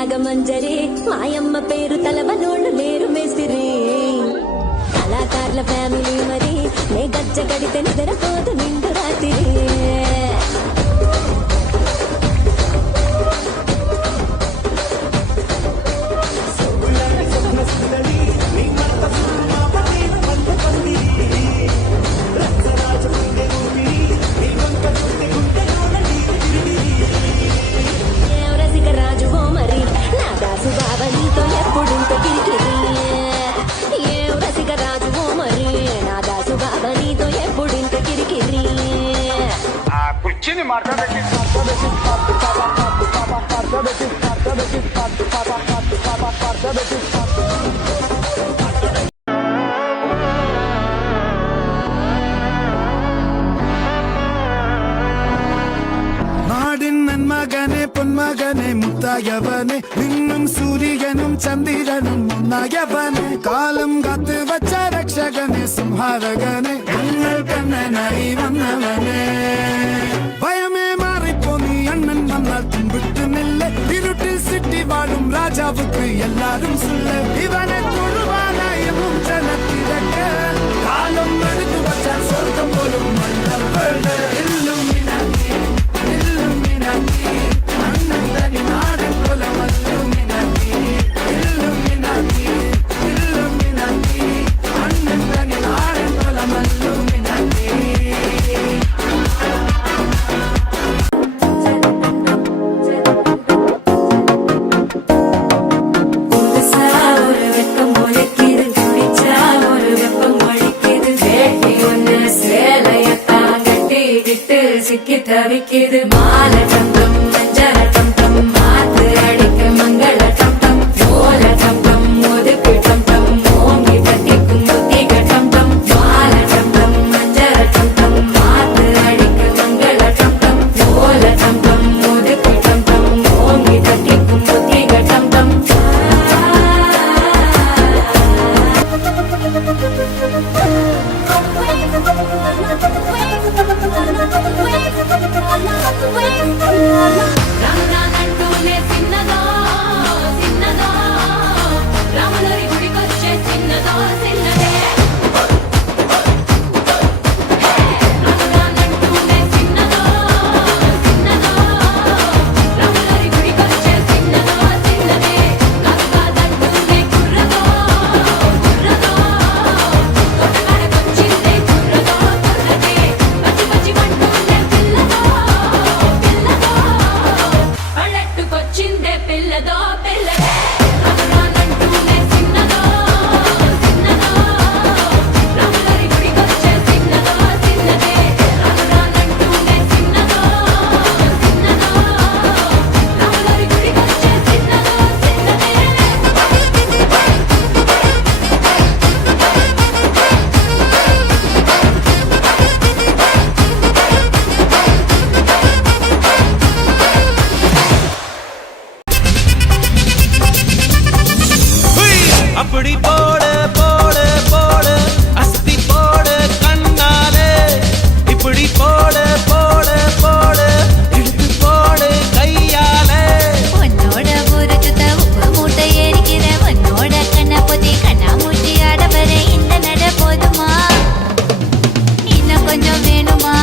నాగమంజరి మాయమ్మ పేరు తలవనోళ్ళు లేరు మేస్తిరి కళాకారుల ఫ్యామిలీ మరి నే గజ్జ గడితే నిద్రపోదు నిండు రాత్రి நாடின் நன்மகனே பொன்மகனே முத்தாயவனே விண்ணும் சூரியனும் சந்திரனும் முன்னாயவனே காலம் காத்து வச்ச ரக்ஷகனே சிம்ஹாரகனே எங்கள் கண்ணனை வந்தவனே பயமே மாறிப்போ நீ அண்ணன் வந்தால் தும்பிட்டு நில்ல இருட்டில் சிட்டி வாழும் ராஜாவுக்கு எல்லாரும் சொல்ல இவனை தொழுவானாயும் ஜனத்திரக்க காலம் எடுத்து வச்சால் சொர்க்கம் போலும் மன்னர்கள் சிக்கி தவிக்குது மால டம்டம் மஞ்சள டம்டம் மாத்து அடிக்க மங்கள டம்டம் ஓல டம்டம் ஒதுக்கு டம்டம் ஓங்கி தட்டிக்கும் முத்திக டம்டம் மால டம்டம் மஞ்சள டம்டம் மாத்து அடிக்க மங்கள டம்டம் ஓல டம்டம் ஒதுக்கு டம்டம் ஓங்கி தட்டிக்கும் முத்திக டம்டம் రామునానంటూనే చిన్నదో చిన్నదో రాములరి గుడికొచ్చే చిన్నదో చిన్నదే రామునానంటూనే చిన్నదో చిన్నదో రాములరి గుడికొచ్చే చిన్నదో చిన్నదే కాదంటూనే కుర్రదో కుర్రదో తోటకాడకొచ్చిందే కుర్రదో కుర్రదే పచ్చి పచ్చి మంటూనే పిల్లదో పళ్ళెట్టుకొచ్చిందే పిల్లదో పిల్లదే రామునానంటూనే చిన్నదో చిన్నదో రాములరి గుడికొచ్చే చిన్నదో చిన్నదే రామునానంటూనే చిన్నదో చిన్నదో రాములరి గుడికొచ్చే చిన్నదో அப்படி போடு போடு போடு அஸ்தி போடு கண்ணாலே இப்படி போடு போடு போடு இழுத்து போடு கையாலே உன்னோட ஊரு சுத்த உப்பு மூட்டை எரிக்கிற உன்னோட கண்ண பொத்தி கண்ணா மூட்டி ஆட வர இந்த நட போதுமா இன்னும் கொஞ்சம் வேணுமா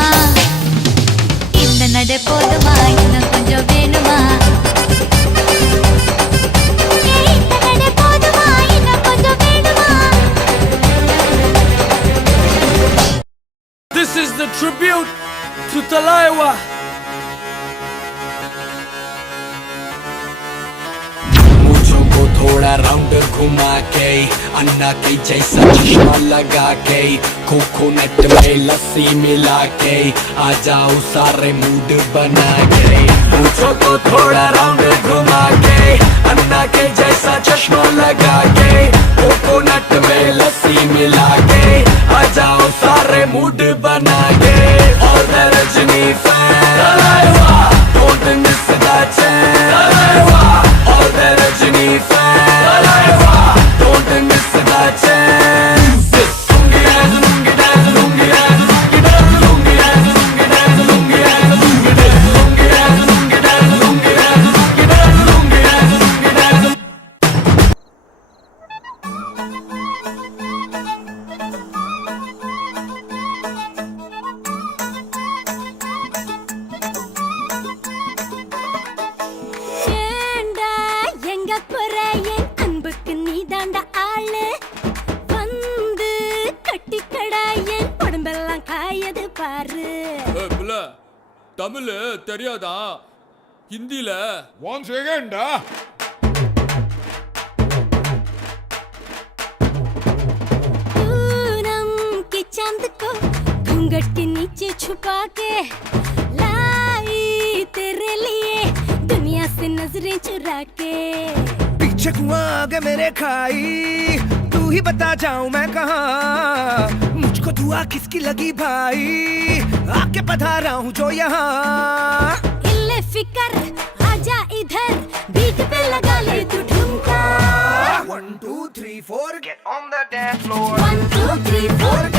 இந்த நட போதுமா இன்னும் கொஞ்சம் வேணுமா This is the tribute to Talaiwa. मुझो को थोड़ा राउंड घुमा के अन्ना के जैसा चश्मा लगा के कोकोनट में लस्सी मिला के आ जाओ सारे मूड बना के मुझो को थोड़ा राउंड घुमा के अन्ना के जैसा चश्मा लगा के कोकोनट में लस्सी मिला के आ जाओ सारे मूड बना के और Rajni fan don't miss that chance all the Rajini fans don't miss that chance lungi dance lungi dance lungi dance lungi dance lungi dance lungi dance lungi dance lungi dance lungi dance lungi dance lungi dance lungi dance lungi dance lungi ஏண்டா எங்க போற என் அன்புக்கு நீதாண்டா ஆளு வந்து கட்டிக்கடா என் உடம்பெல்லாம் காயது பாரு தமிழ் தெரியாதா ஹிந்தில ஒன் செகண்டா पूनम के चांद को घूंघट के नीचे छुपा के लाई तेरे लिए दुनिया से नजरें चुरा के पीछे कुआं आगे मेरे खाई तू ही बता जाऊं मैं कहाँ मुझको दुआ किसकी लगी भाई आके पधारा हूँ जो यहाँ इल्ले फिकर आजा इधर बीट पे लगा ले तू ठुमका 1 2 3 4 get on the dance floor 1 2 3 4